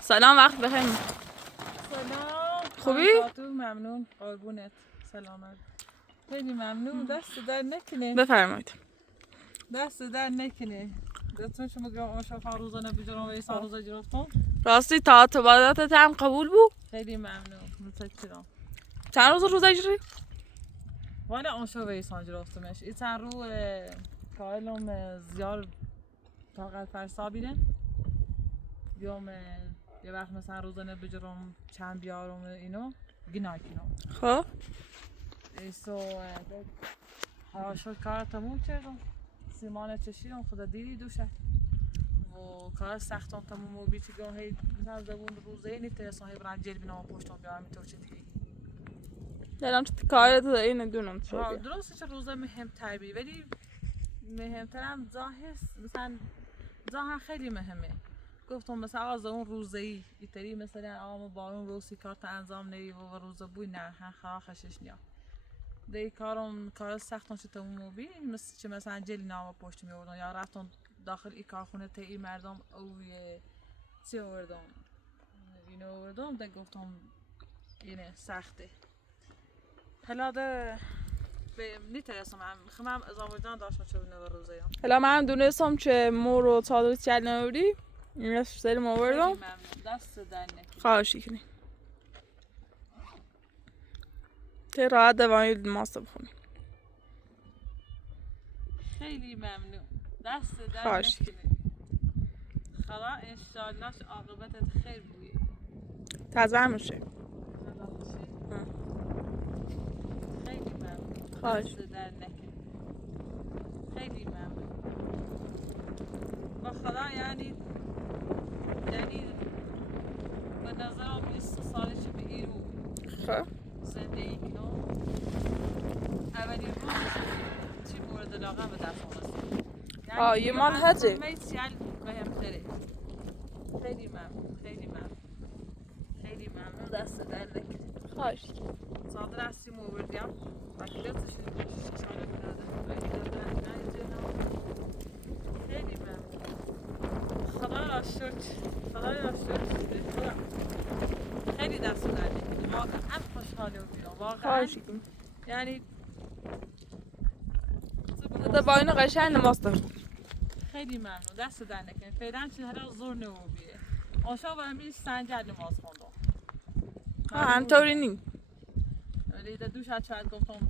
سلام، وقت بخیر. سلام. خوبی؟ ممنون. قربونت. سلامت. خیلی ممنون. دست در نکنه. بفرمایید. دست در نکنه. دستون شما گرام آشاف روزانه بجرام و ایسان روزا گرفتم. راستی تعهداتت هم قبول بود؟ خیلی ممنون. متشکرم. چند روز روزه گیری؟ والا آشاف ایسان گرفتمش. این چند رو کارلم زیار طاقت فرسا بیرن. بیام یه وقت مثلا روزانه بجرام چند بیارم اینو گناه کنم. خب ایسو هاشو کار تموم کردم. سیمان چشیدم خدا دیدی دوشه و کار سختم تموم و بیچی گاهی مثلا زبون روزه نیت اصلا برام جلب نام پشتم بیارم اینطور چه دیگه. دلم چه کارت اینه دونم چه. درسته چه روزه مهم تربی ولی مهمترم ظاهر مثلا ظاهر خیلی مهمه. گفتم مثلا از اون روزه‌ای ایتری مثلا آم با اون روزی کارت انجام نی و روزه بوی نه خشش نیا. دی کار سختم چه تموم بی مثلا جلی نام پشت می آوردن یا رفتن داخل ای کارخونه تا ای مردم او چی آوردن اینو آوردم دی گفتم اینه سخته حالا ده به نیترسم خمم از آوردن داشتم چه بینه روزه ام حالا من دونستم که مورو چادر چل نوری این از سری ما آوردم. دست دنه خواهشی کنی ته راحت دوانی ماست بخونی. خیلی ممنون. دست در خواهش نکنه. خدا انشالله عاقبتت خیر بویه. تازه همشه. خیلی ممنون. خواهش. دست در نکنه. خیلی ممنون. با خدا یعنی به نظرم 20 سالش به ایرو خب زندگی کنم. اولین روزش چی مورد علاقه به دست آمد. یه مال هجه. خیلی ممنون. خیلی ممنون. خیلی ممنون. دست در نکنه. خواهش. صادر هستیم آوردیم. وکیلتش شانه خیلی ممنون. خدا را شکر. خدا را شکر. خیلی دست در نکنه. واقعا خوشحاله بودم. واقعا. خواهش کنی. یعنی ده با اینو قشنگ نماز بخون. خیلی ممنون. دست در نکنه. فعلا چیز هر زور نموبیه. آشا با همین سنجد نماز خوندم. همطوری نی. ولی ده دوش شاید گفتم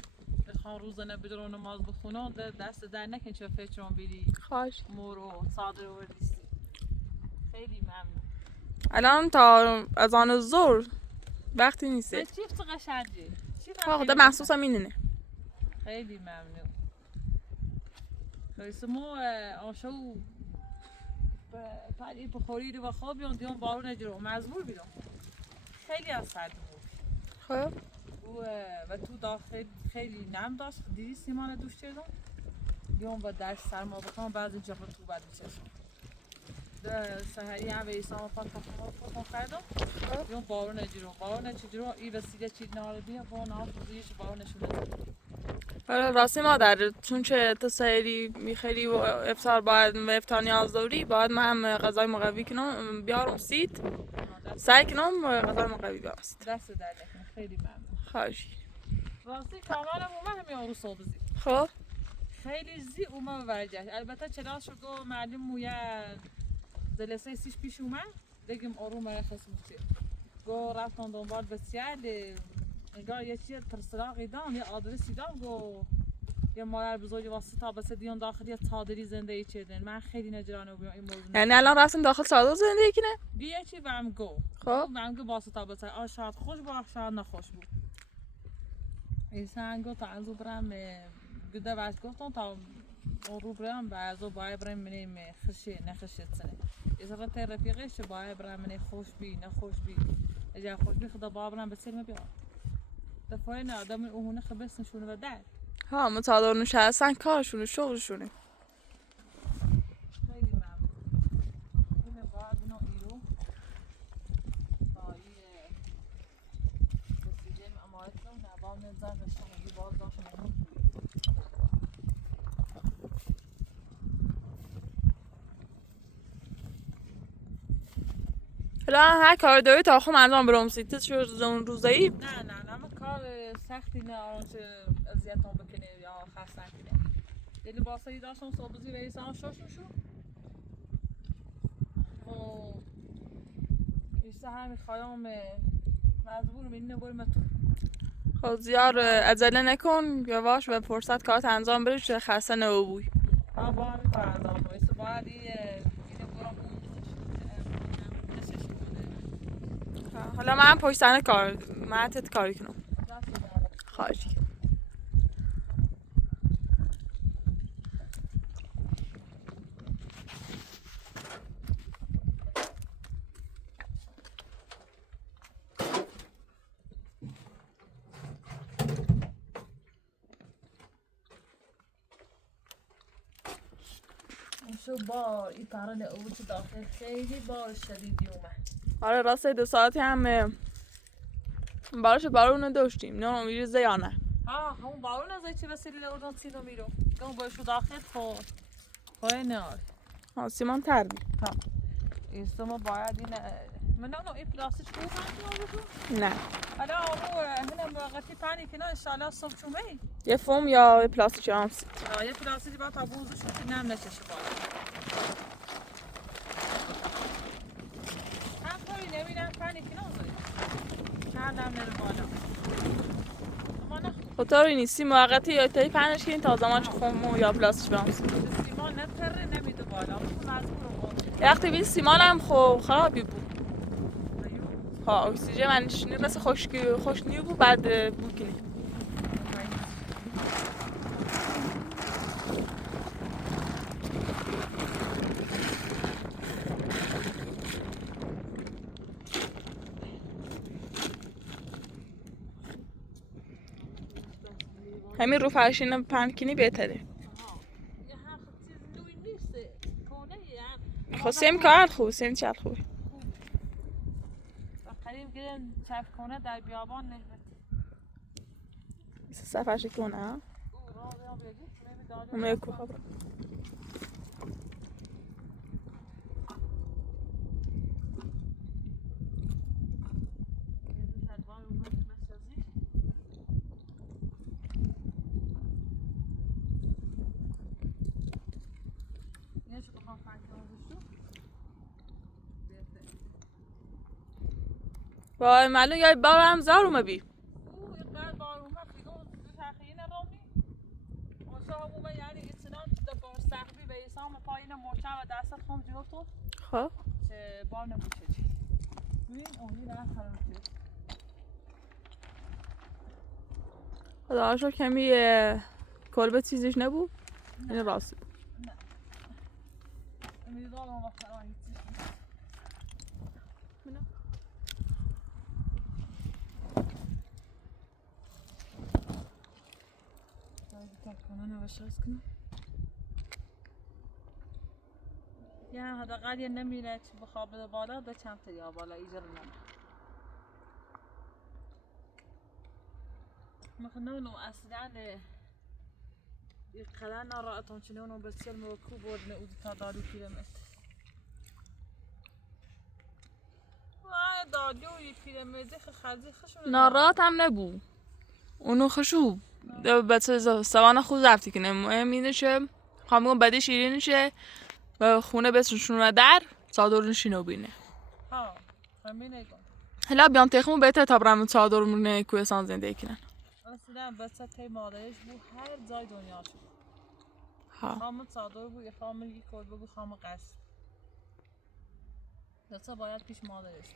بخوام روزانه بدون نماز بخونم دست در نکن چه فکرم بیری خواهش. مورو صادر وردیستی. خیلی ممنون. الان تا از آن زور وقتی نیسته. چیف تو قشنگی. ده محسوسم اینه. خیلی ممنون. خیلی ما آشو بعد بخوری رو خوابیون دیون بارون اجرا مزبور بیدم. خیلی از سرد بود. خب و تو داخل خیلی نم داشت دیدی سیمان دوش کردم دیون با درش سرما بکنم بعضی جاها تو بعد میششم سحری هم به ایسان پاک کافم کردم دیون بارون اجرا ای وسیله چید نهار بیا با نهار توزیش بارون نشونه راستی مادر چون که تو سحری میخری و افطار باید و افطار نیاز داری باید من هم غذای مقوی کنم بیارم سیت سعی کنم غذای مقوی بیارم سیت. دست در نکنه. خیلی ممنون. خواهش. راستی کاملا اومه همین آرو صبح زی خب خیلی زی اومه ببرجش البته چرا شو معلم مویا جلسه سیش پیش اومه بگیم آرو مرخص میشه گو رفتن دنبال بسیار انگار یه چیز ترسراقی دام یه آدرسی دام گو یه مادر بزرگ واسه تا بس دیون داخل یه چادری زندگی چیدن من خیلی نگران بودم این موضوع یعنی الان رفتیم داخل چادر زندگی کنه یه چی بهم گو خب بهم گو واسه تا بس شاید خوش بود شاید نخوش بود ایسان گو تا ازو برام گده واش گفتم تا رو برام بعضو باید برام منیم خشی نخشیت سنه اذا تا رفیقش باید برام منی خوش بی نخوش بی اجا خوش بی خدا بابرام بسیار مبیا دفعه نه آدم اونه خبرس نشونه و در ها متعادل نشستن کارشونه شغلشونه قشنگی باز داشت مهم. الان هر کار داری تا خود انجام برام سیت شد اون روزایی نه کار سختی نه آنچه اذیتم بکنه یا خسته کنه. دلی باسایی داشتم صبحی رئیسان شوشو و ایسته همین خواهم مجبور اینه بریم تو. خب زیاد عجله نکن یواش و فرصت کارت انجام بری چه خسته نبوی. باید این کار انجام بایسته باید اینه برام اون حالا من پشت سر کار من تت کاری کنم خواهشی شو بار این پرن اوت داخل خیلی بار شدیدی اومد. آره راسته 2 ساعتی هم براش بارون داشتیم نه میره زیانه همون بارون از چه وسیله اردن سینو میرو که اون باشو داخل خب نه سیمان تردی ایسته ما باید این من نه این پلاستیک خوب هم نه حالا اون هنه موقتی پنی که نه انشالله صبح چومه یه فوم یا یه پلاستیک هم سید یه پلاستیک باید تا بوزش که نم نچشه باید هم کاری نمیدن پنی که نه نم نره بالا خطاری نیستی موقتی یا تایی پنش کنین تا زمان چه فوم یا پلاستیک هم سید سیمان نتره نمیده بالا وقتی بین سیمان هم خب خرابی بود ها اکسیژن منش نیرسه خوشنی بود بعد بکنی همین رو فرشین پنکنی بهتره خب سیم کار خوب سیم چل خوبه قریب گرن چف کنه در بیابان نهبت سفرش کنه ها اون یکو خبر وای معلوم یا بارم زارم بی خب بار نبوشه ببین اونی نه خراب شد خدا شو کمی کلبه چیزیش نبود این راستی بود نه امیدوارم اون وقت خراب هیچیش یا حداقل یه نمیره چی بخواب بده بالا به چند تا یا بالا ایجا رو نمید مخنونو اصلا اینقدر ناراحتم چون اونو بسیار موکو بردن او تا دارو کیلومتر وای دادوی کیلومتر خزی خشون ناراحت هم نبود اونو خشوب بچه سوانه خود رفتی کنه مهم اینه که خواهم بده شیرین شه و خونه بسنشون و در چادر نشینو بینه ها همینه کن هلا بیان تخمو بهتر تا برم چادرمونه کوهستان زندگی کنن اصلا بچه تی مادرش بود هر جای دنیا شد ها خام چادر بود خام یک کلبه بود خام قصد بچه باید پیش مادرش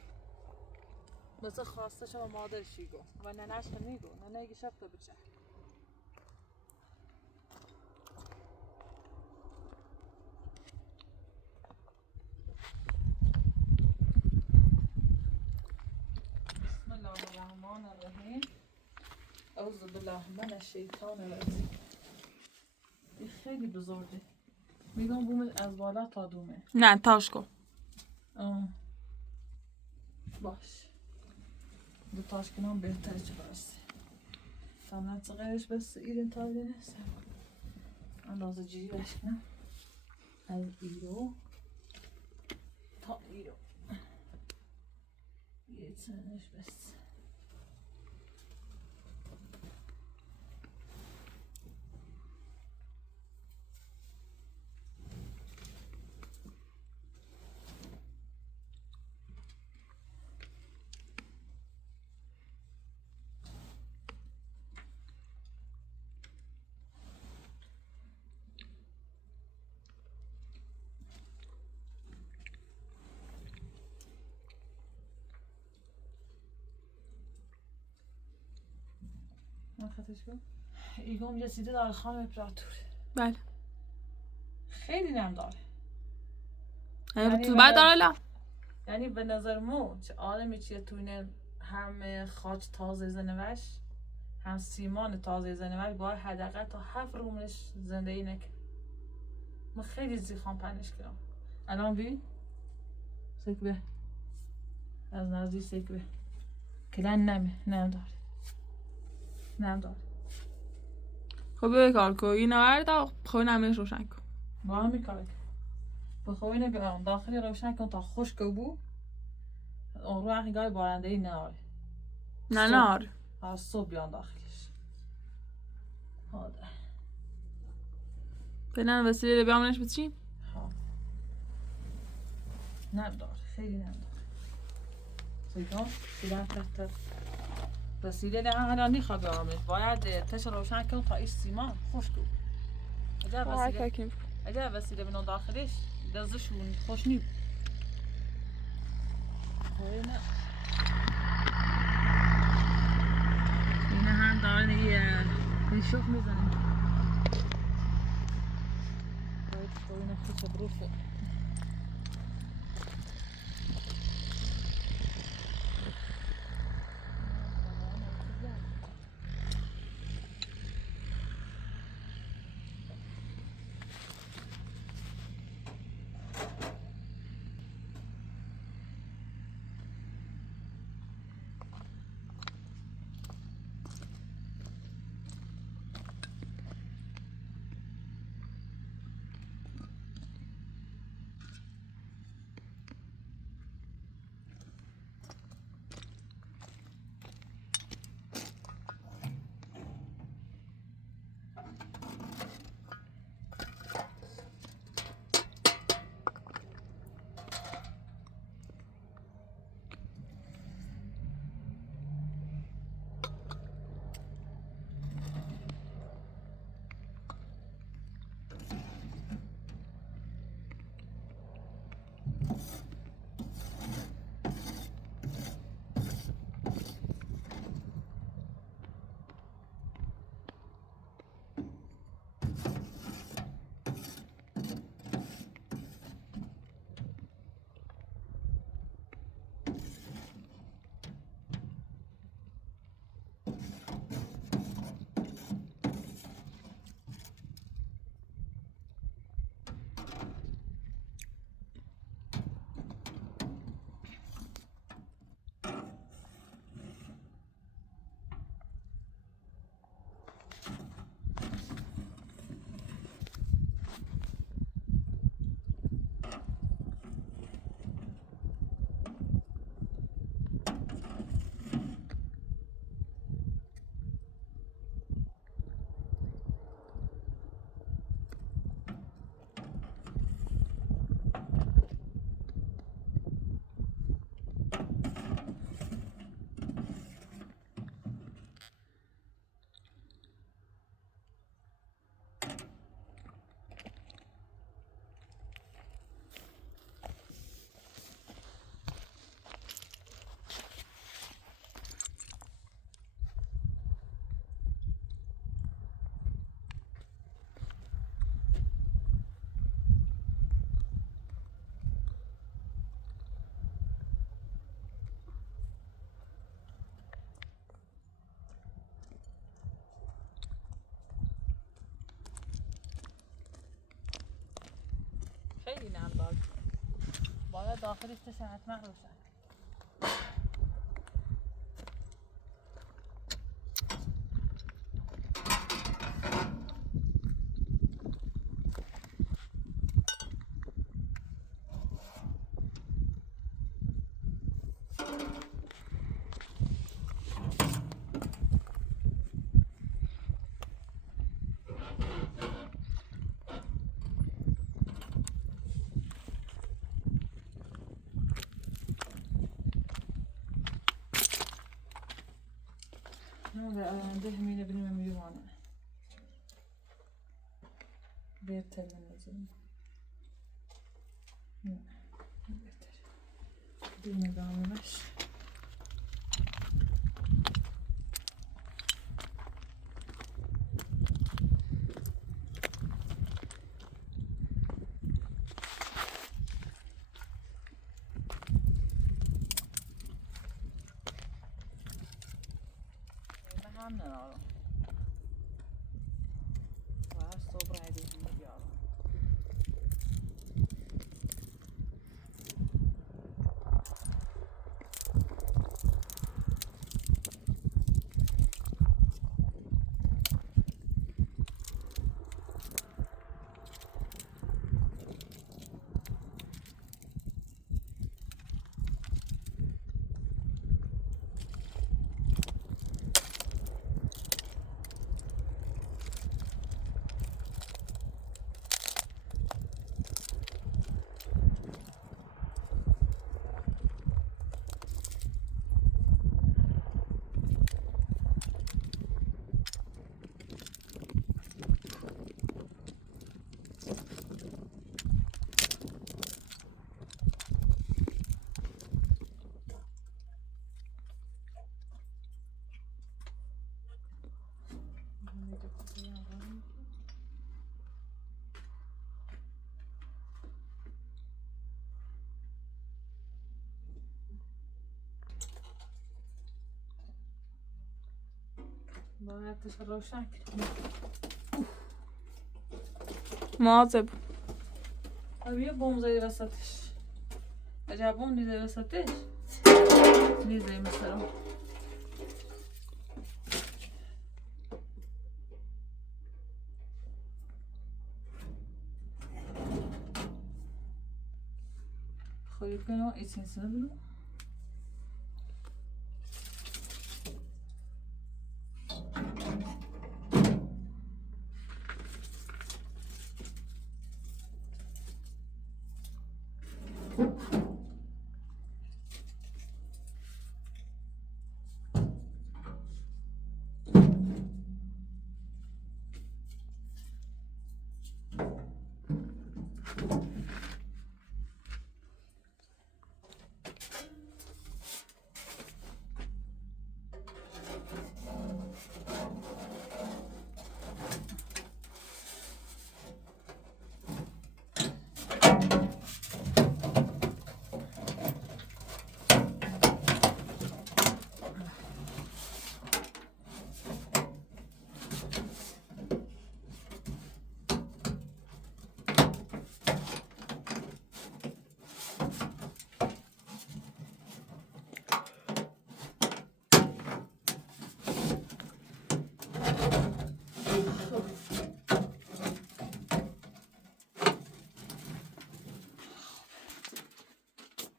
بچه خواسته شما مادرشی گو و ننش میگو ننه گشفته بچه بسم الله الرحمن الرحیم اعوذ بالله من الشیطان الرجیم این خیلی بزرگه میگم بوم از بالا تا دومه نه تاش کن باش دو تاش کنم بهتره چه برسه طبعا صغيرش بس إيرين تابلة نفسها اندازه جيري بشکنم از ایرو تا ایرو یه تنش بس خطش کن ایگام رسیده داره خانم امپراتور بله خیلی نم داره رطوبت داره لا یعنی به نظر مو چه آدمی چیه تو اینه هم خاک تازه زنوش هم سیمان تازه زنوش باید حداقل تا 7 رومش زنده ای نکن من خیلی زیخوام پنش کنم الان بی سکبه از نزدیک سکبه کلن نم داره خب به کار کن این آورد خواه نمیش روشن کن با همی کار بخواه اینه داخلی روشن کن تا خشک بو اون رو حقیقای بارنده ای ناره نه از صبح بیان داخلش هاده بینن وسیله رو بیامونش بچین ها نم داره خیلی نم داره سیکن سیدن تحت وسیله نه الان نیخواد بیامونش باید تش روشن کن تا ایش سیمان خشک بود اگر وسیله بینون داخلش دزشون خوش نیم اینه هم دارن یه شوخ میزنیم باید خوینه خوش بروفه خیلی نم داد باید داخلش تشه حتما روشن آینده همینه بینیم میوانه بهتر بنظرم نه بهتر بینه دامنش هم ندارم و صبح عیدی بیارم باید تش روشن مواظب اب یه بوم زدی وسطش اجا بوم نیزه وسطش نیزه مثلا خواهی کنم ایچین سنه بلو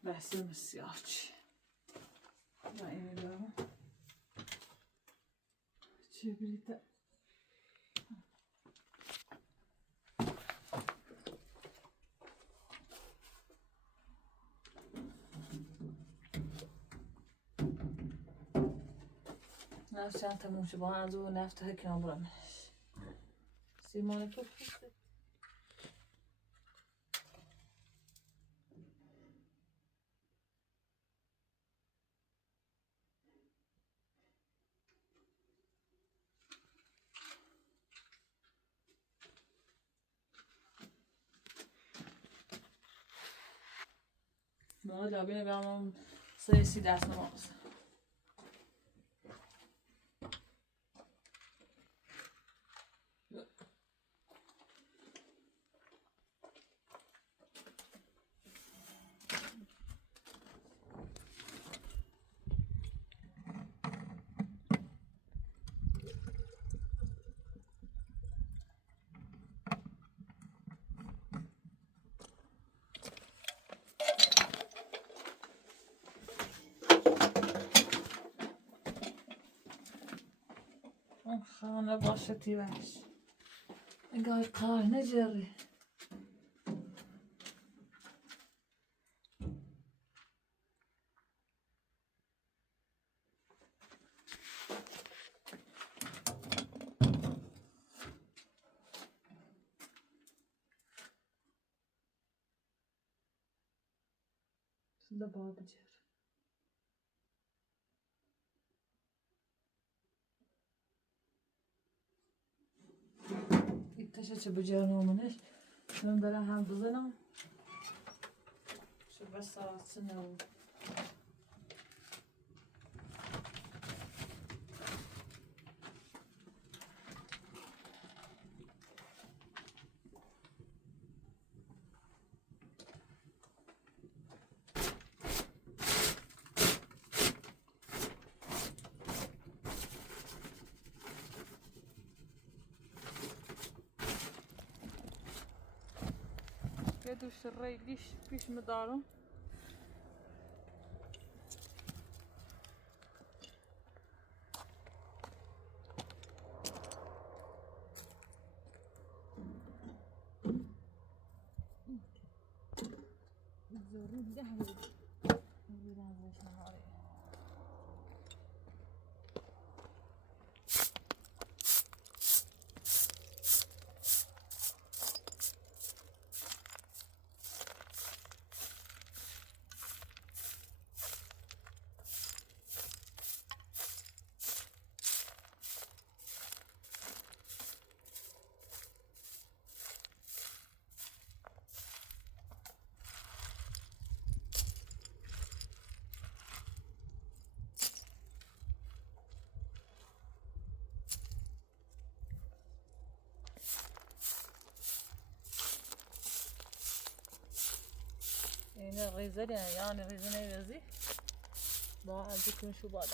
بحثم سیاه چی و اینو دارم چی بریده نفت چند تموم شه با از اون نفت هکنم برمش سیمان تو پسته ما لابینه برمم سریسی دست نماز خانه باشه تیوش نگاه قای نجری لبا بجر ایتشه چه بجر نامنش من برای هم بزنم شو بس ساعت سنو دوش الري ليش فيش مداره زوري ده يعني الريزة يعني الريزة نيزي ما عندكم شو بعد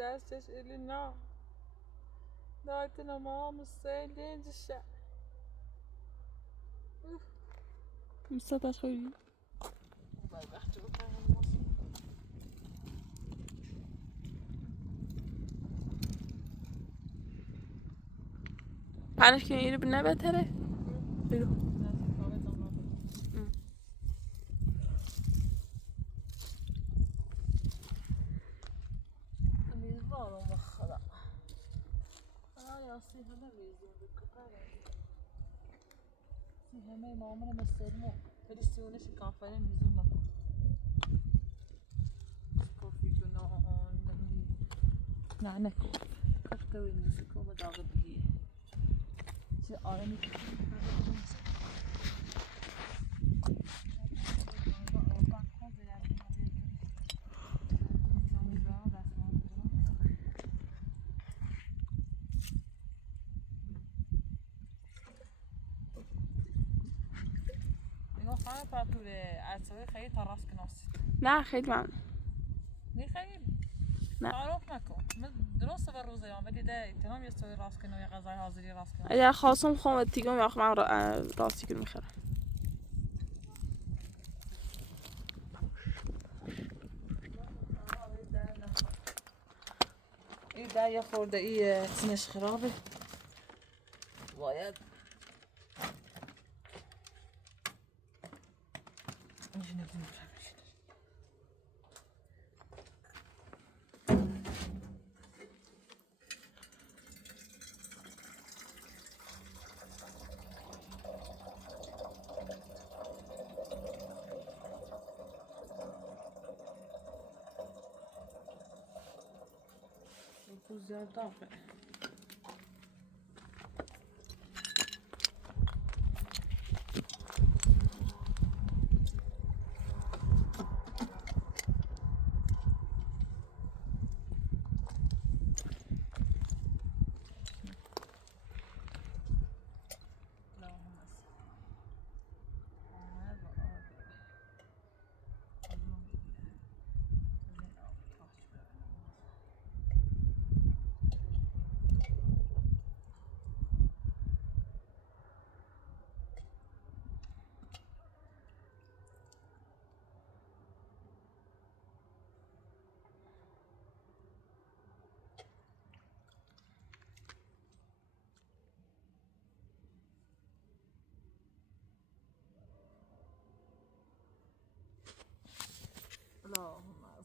دستش إلي نعم دايتنا ماما السيلين جشا مستطاش خويي والله بحجي پنج که میری بالنبات ترى بيرو همه مامون مسترمو فرستونش کافره میزون نکن کافی کنان نه نکن کفتوی نیسکو و داغ بگیه چه آرمی خواهی پرتور عصبه خیلی تراس کناست نه خیلی ممنون نی خیلی نه تعارف نکن من درسته بر روزه هم ولی ده تمام یه سوی راست کنم یا غذای حاضری راست کنم اگر خواستم خواهم تیگم یا خواهم راستی کنم میخورم این ده یه خورده ای تنش خرابه باید زیاد داغه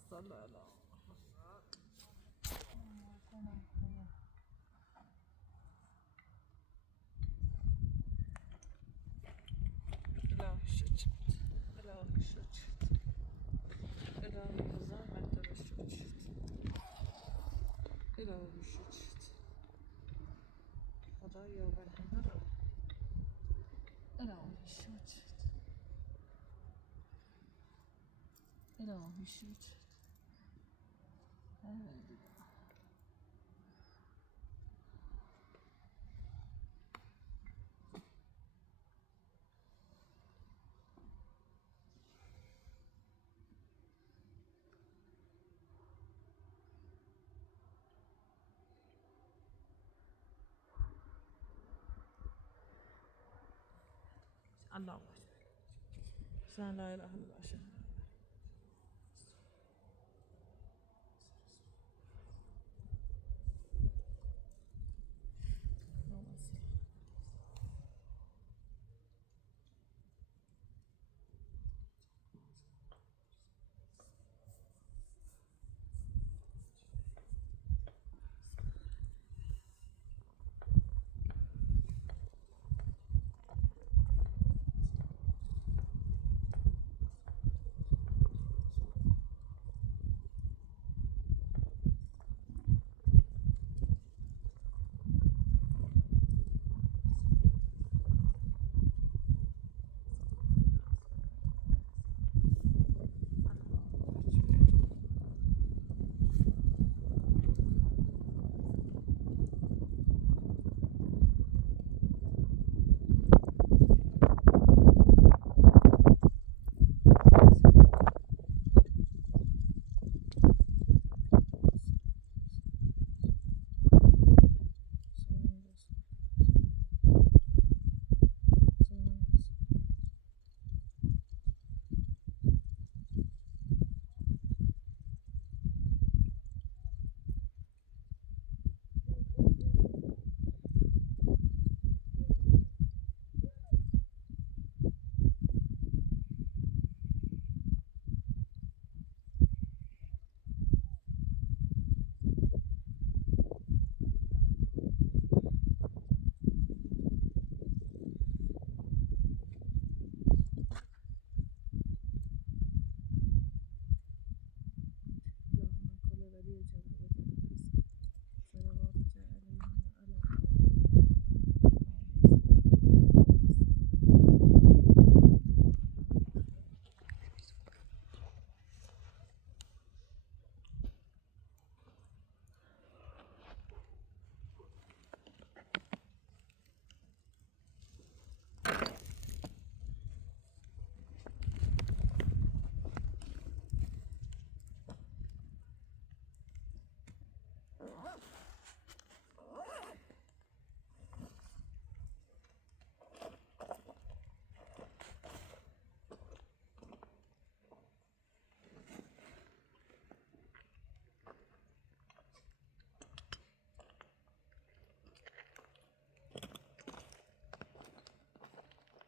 صل على إلهي شجت إلهي شجت إلهي هزار أنت شجت إلهي شجت خدايا بالحمد إلهي شجت إلهي شجت الله أكبر لا إله إلا الله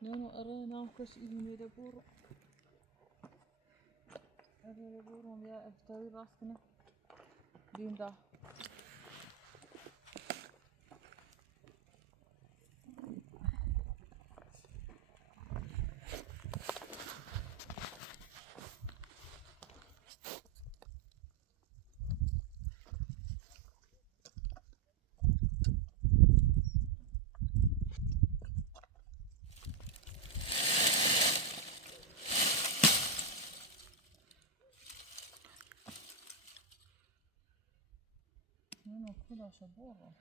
نونو أرانا كش إيه ميدا بورو أرانا بورو يا أفتري راسكنا دين ده نونو كلها شبورة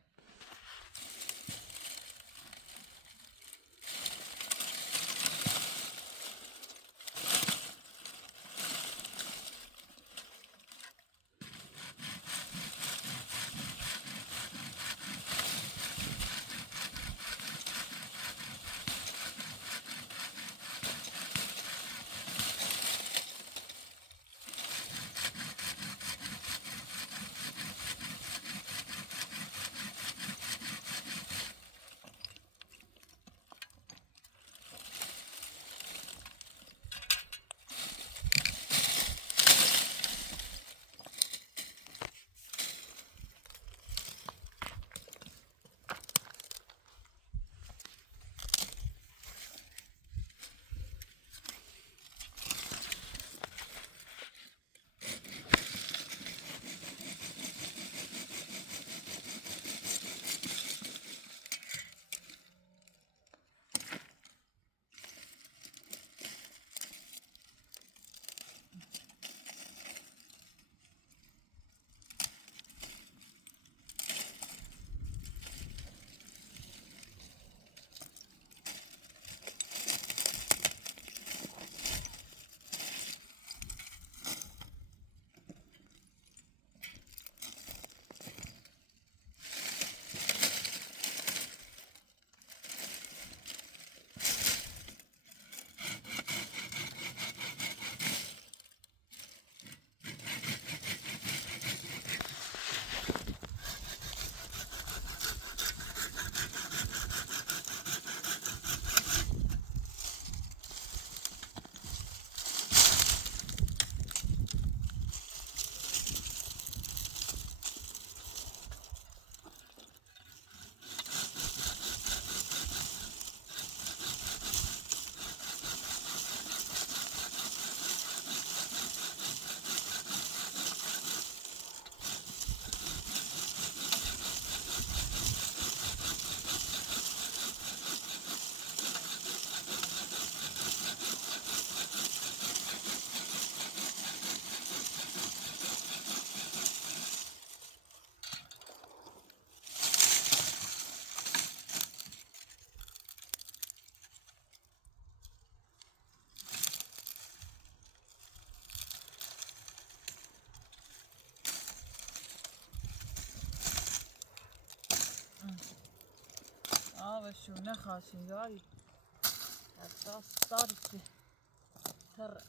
وشو نخاشين داري حساس داري تر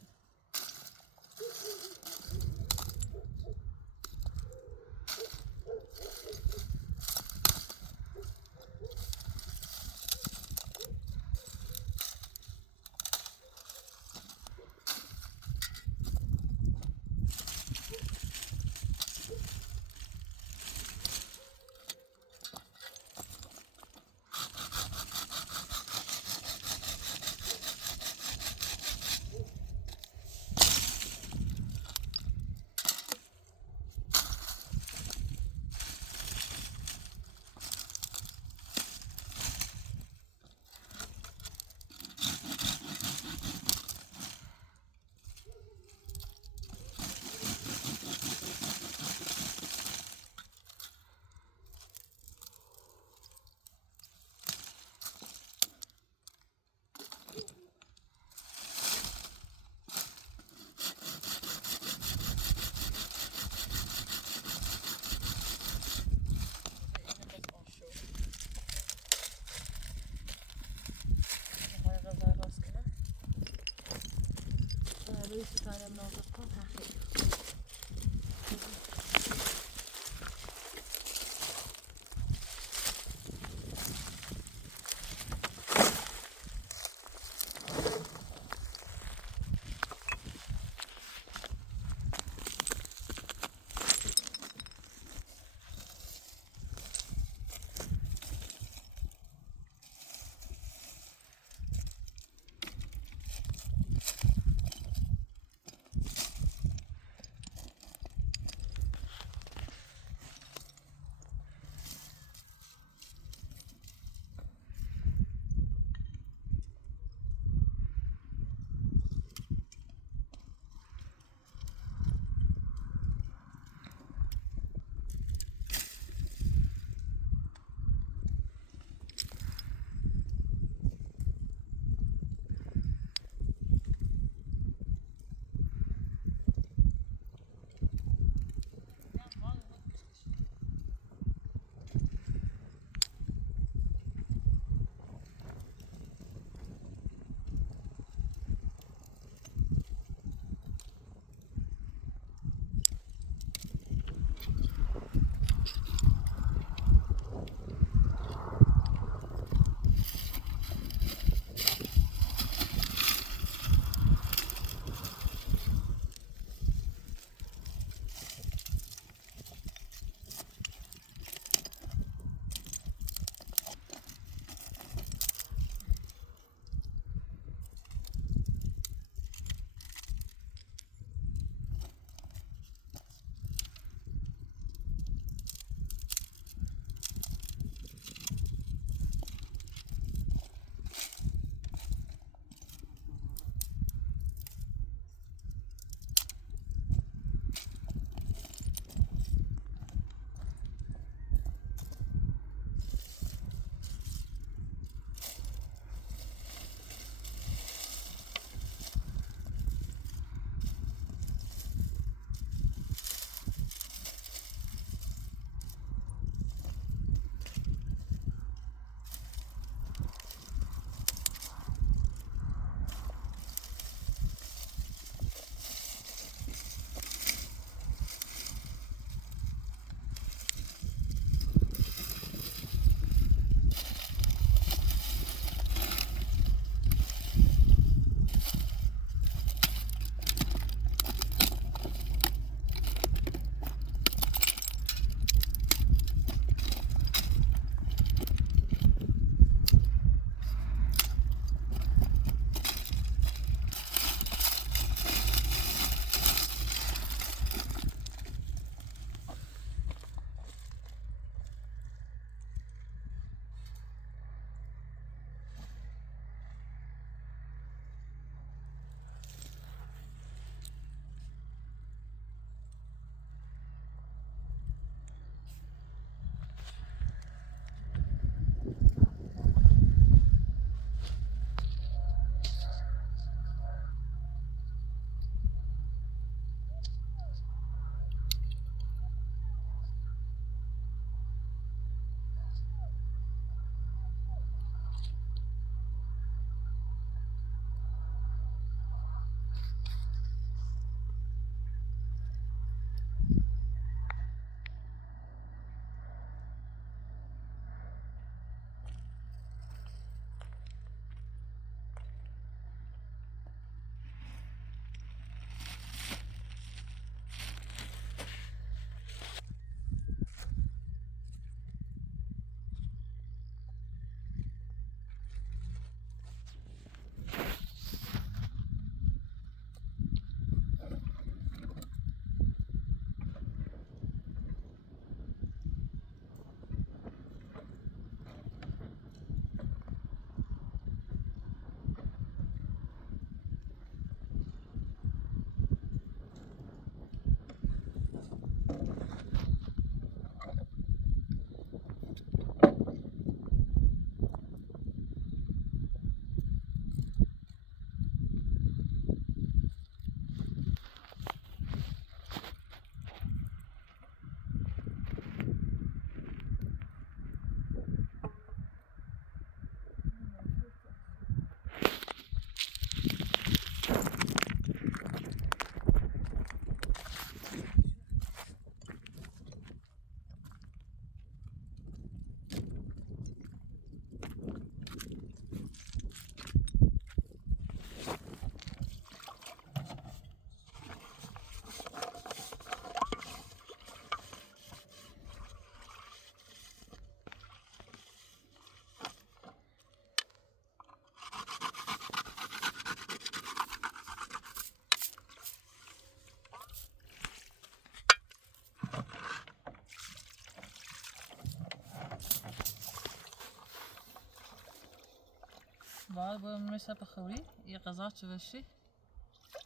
باید باید مثل بخوری یه غذا چه بشی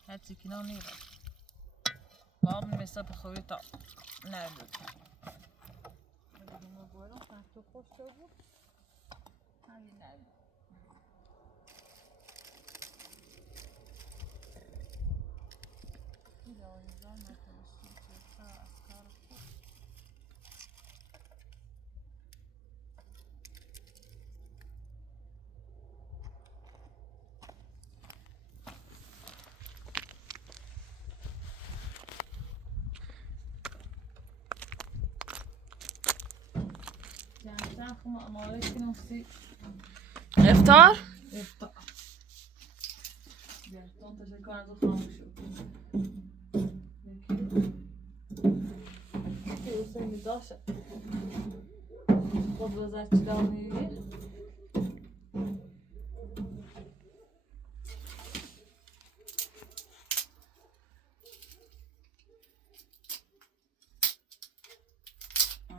هرچی کنار نیره باید مثل بخوری تا نرده بگیم باید تو خوش شد همین نرده این آیزان نتوستی چه از کار خود يعني ما عليك نفسي افطار افطار گرفتان تشکر از خاموش شد یکی حسینی داشت خود بزرگ چی دار میگی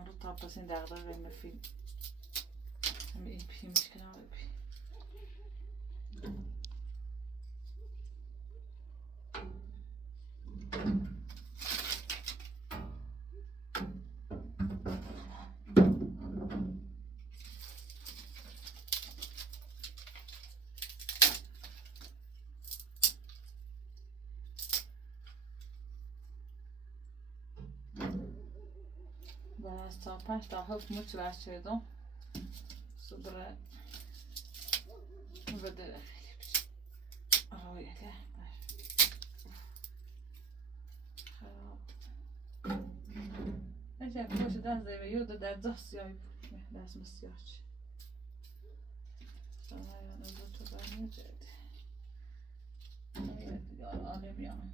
رو تاپس این دقدقه مفید همه این پیش مشکل بی از تا 5 تا 7 motivatie şeyden sonra böyle öyle ايش خوش دست زي يود در دست ياي دست مسياج انا انا تو بانه جد عالم يعني